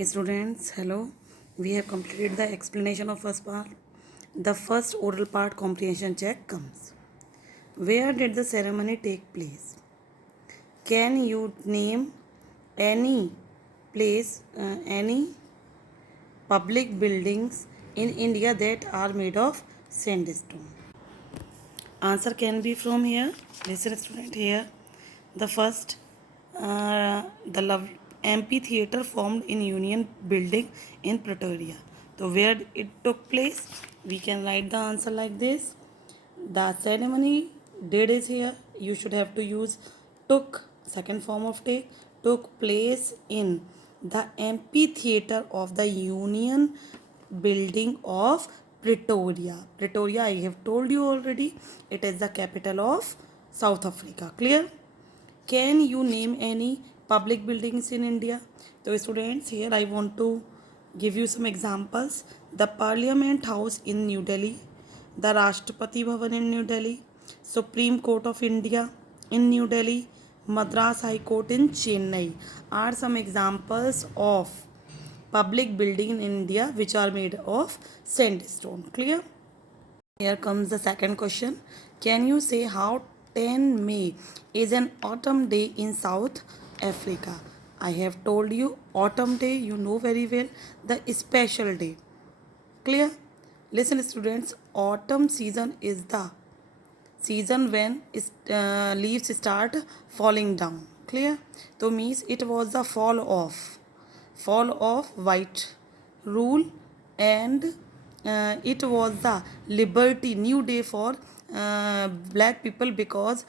Students, hello. We have completed the explanation of first part. The first oral part comprehension check comes. Where did the ceremony take place? Can you name any place, any public buildings in India that are made of sandstone? Answer can be from here. Listen, student, here. The first, the love amphitheater formed in Union Building in Pretoria. So where it took place, we can write the answer like this. The ceremony did is here. You should have to use took, second form of take, took place in the amphitheater of the Union Building of Pretoria. Pretoria, I have told you already, it is the capital of South Africa. Clear? Can you name any public buildings in India? So students, here I want to give you some examples. The Parliament House in New Delhi, the Rashtrapati Bhavan in New Delhi, Supreme Court of India in New Delhi, Madras High Court in Chennai are some examples of public building in India which are made of sandstone. Clear? Here comes the second question. Can you say how 10 May is an autumn day in South Africa? I have told you autumn day, you know very well, the special day. Clear? Listen, students, autumn season is the season when leaves start falling down. Clear? So means it was the fall of white rule, and it was the liberty new day for black people, because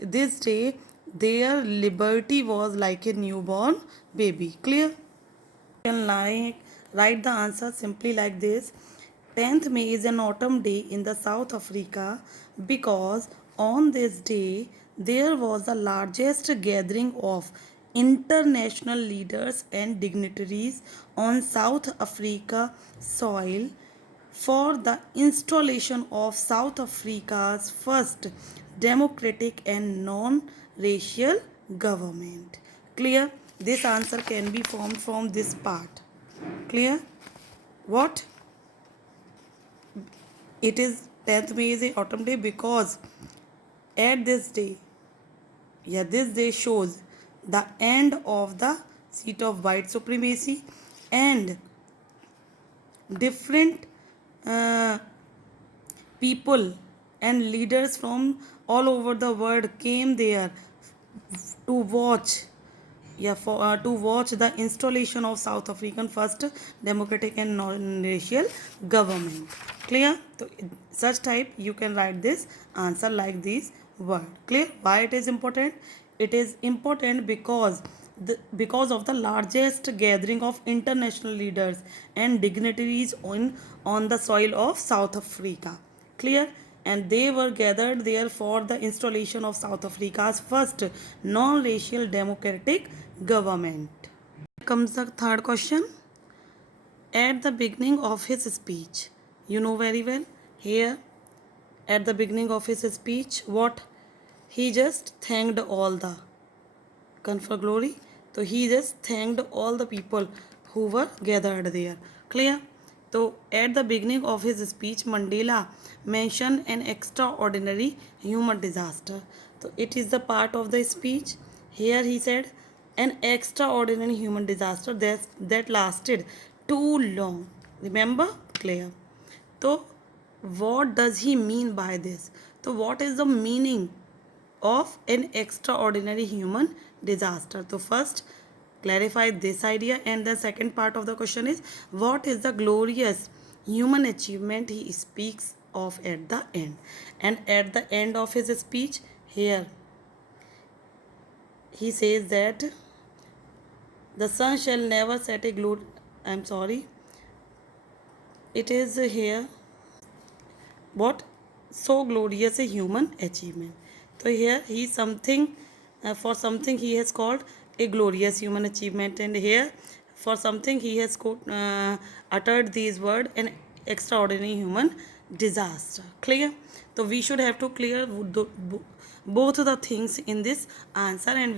this day their liberty was like a newborn baby. Clear? Can like write the answer simply like this. 10th May is an autumn day in the South Africa because on this day there was the largest gathering of international leaders and dignitaries on South Africa soil for the installation of South Africa's first democratic and non-racial government. Clear? This answer can be formed from this part. Clear? What? It is 10th May is a autumn day because at this day, this day shows the end of the seat of white supremacy, and different uh, people and leaders from all over the world came there to watch, to watch the installation of South African first democratic and non-racial government. Clear? So such type you can write this answer like this word. Clear? Why it is important? It is important because because of the largest gathering of international leaders and dignitaries on the soil of South Africa. Clear? And they were gathered there for the installation of South Africa's first non-racial democratic government. Comes the third question. At the beginning of his speech, you know very well, here at the beginning of his speech, what he just thanked all the confer glory. So he just thanked all the people who were gathered there. Clear? So at the beginning of his speech, Mandela mentioned an extraordinary human disaster. So it is the part of the speech. Here he said an extraordinary human disaster that lasted too long. Remember? Clear? So what does he mean by this? So what is the meaning of an extraordinary human disaster? So first clarify this idea, and the second part of the question is what is the glorious human achievement he speaks of at the end. And at the end of his speech, here he says that the sun shall never set a glory. I'm sorry, it is here what so glorious a human achievement. So here he something for something he has called a glorious human achievement, and here for something he has uttered these words an extraordinary human disaster. Clear? So we should have to clear both the things in this answer, and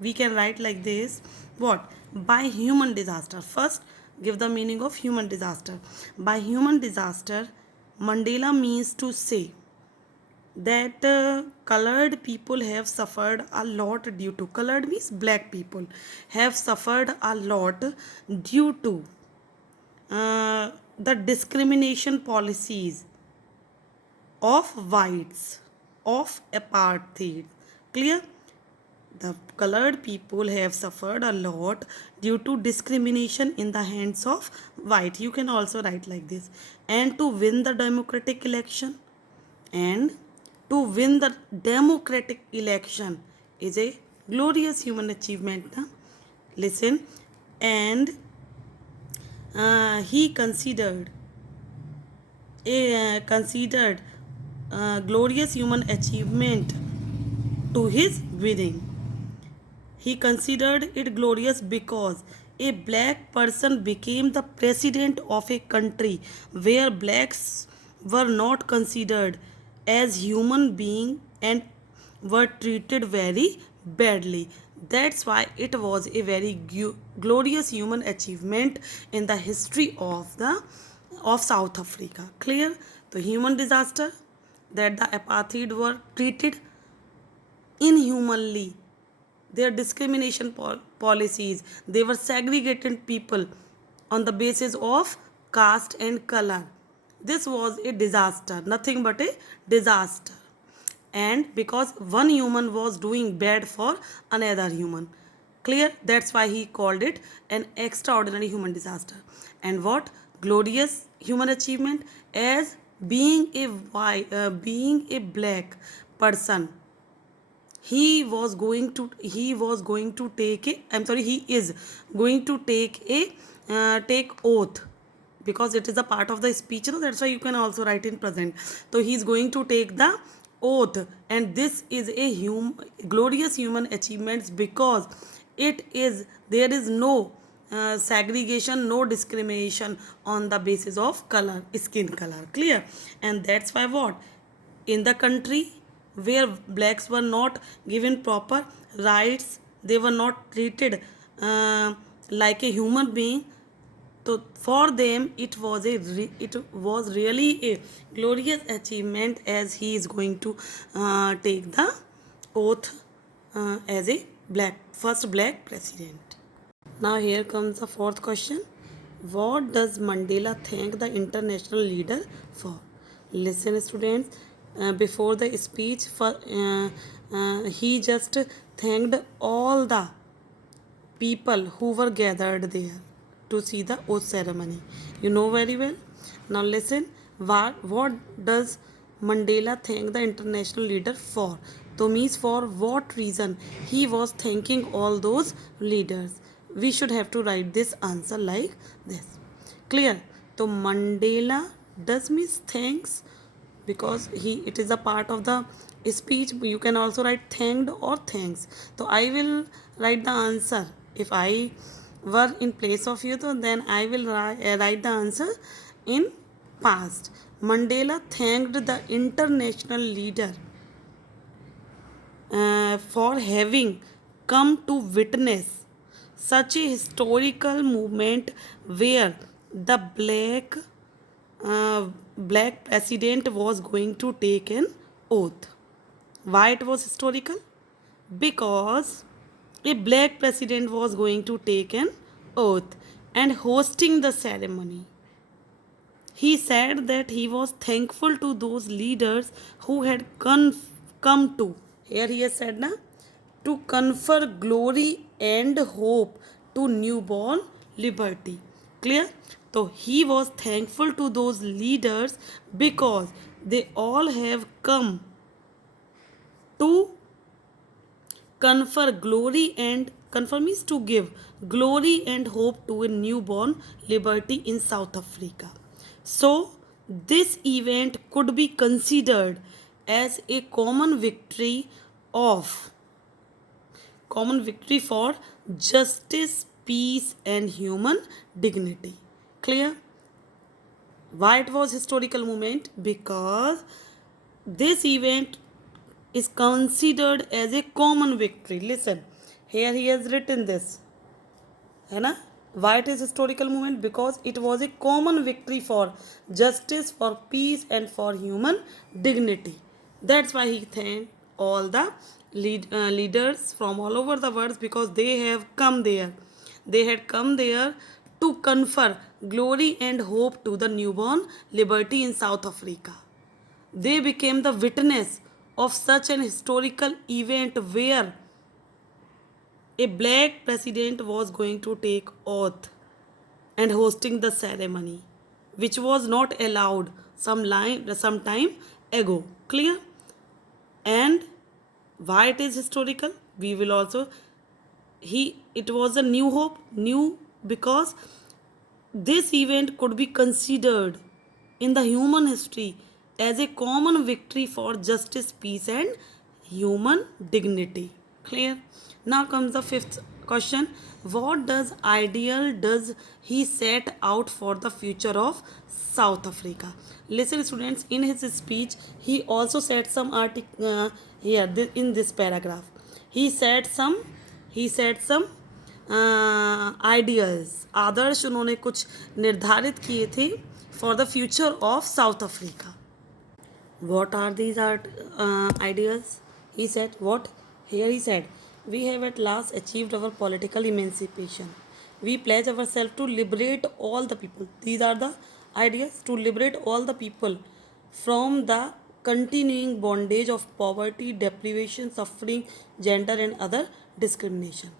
we can write like this, What? By human disaster. First, give the meaning of human disaster. By human disaster, Mandela means to say that colored people have suffered a lot due to, colored means black people have suffered a lot due to the discrimination policies of whites, of apartheid. Clear? The colored people have suffered a lot due to discrimination in the hands of white. You can also write like this. And to win the democratic election, and to win the democratic election is a glorious human achievement. Na? Listen, and he considered glorious human achievement to his winning. He considered it glorious because a black person became the president of a country where blacks were not considered as human beings and were treated very badly. That's why it was a very glorious human achievement in the history of South Africa. Clear? The human disaster, that the apartheid were treated inhumanly, their discrimination policies, they were segregated people on the basis of caste and color. This was a disaster, nothing but a disaster. And because one human was doing bad for another human. Clear? That's why he called it an extraordinary human disaster. And what glorious human achievement? As being a black person, he was going to take a, I'm sorry, he is going to take a take oath, because it is a part of the speech, that's why you can also write in present. So he is going to take the oath, and this is a glorious human achievements, because there is no segregation, no discrimination on the basis of color, skin color. Clear? And that's why what, in the country where blacks were not given proper rights, they were not treated like a human being, so for them it was really a glorious achievement, as he is going to take the oath as a first black president. Now here comes the fourth question. What does Mandela thank the international leader for? Listen, students. Before the speech, he just thanked all the people who were gathered there to see the oath ceremony. You know very well. Now listen, what does Mandela thank the international leader for? So means for what reason he was thanking all those leaders. We should have to write this answer like this. Clear? So Mandela does means thanks, because it is a part of the speech. You can also write thanked or thanks. So I will write the answer. If I were in place of you, so then I will write the answer in past. Mandela thanked the international leader for having come to witness such a historical movement where the black president was going to take an oath. Why it was historical? Because a black president was going to take an oath and hosting the ceremony. He said that he was thankful to those leaders who had come to, here he has said na, to confer glory and hope to newborn liberty. Clear? So he was thankful to those leaders because they all have come to confer means to give glory and hope to a newborn liberty in South Africa. So this event could be considered as a common victory for justice, peace and human dignity. Clear? Why it was historical moment? Because this event is considered as a common victory. Listen, here he has written this. है ना. Why it is historical movement? Because it was a common victory for justice, for peace, and for human dignity. That's why he thanked all the leaders from all over the world, because they have come there. They had come there to confer glory and hope to the newborn liberty in South Africa. They became the witness of such an historical event where a black president was going to take oath and hosting the ceremony, which was not allowed some time ago. Clear? And why it is historical? We will also it was a new hope, new because this event could be considered in the human history as a common victory for justice, peace, and human dignity. Clear? Now comes the fifth question. What does he set out for the future of South Africa? Listen, students, in his speech, he also said some in this paragraph. He said some ideals आदर्श उन्होंने कुछ निर्धारित किए थे for the future of South Africa. What are these ideas? He said, what? Here he said, we have at last achieved our political emancipation. We pledge ourselves to liberate all the people. These are the ideas, to liberate all the people from the continuing bondage of poverty, deprivation, suffering, gender, and other discrimination.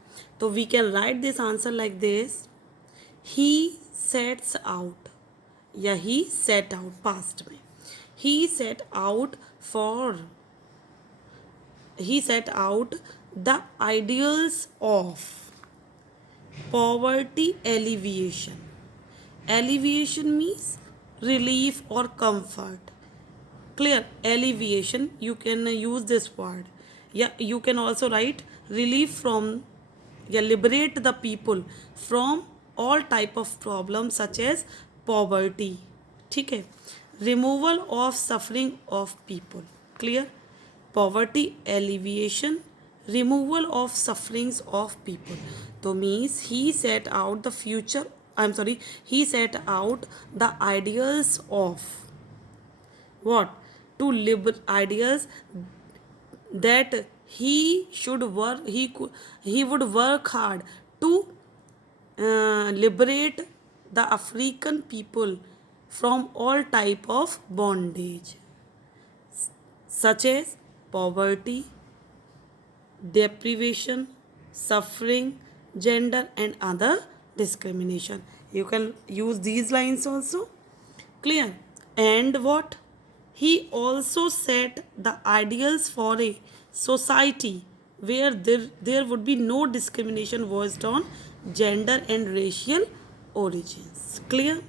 So we can write this answer like this. He sets out, या he set out past में. He set out the ideals of poverty alleviation. Alleviation means relief or comfort. Clear? Alleviation, you can use this word. Yeah, you can also write relief from, yeah, liberate the people from all type of problems such as poverty. ठीक है. Removal of suffering of people. Clear? Poverty alleviation, removal of sufferings of people. So means he set out he set out the ideals of what? Ideas that he would work hard to liberate the African people from all type of bondage such as poverty, deprivation, suffering, gender, and other discrimination. You can use these lines also. Clear? And what? He also set the ideals for a society where there would be no discrimination based on gender and racial origins. Clear?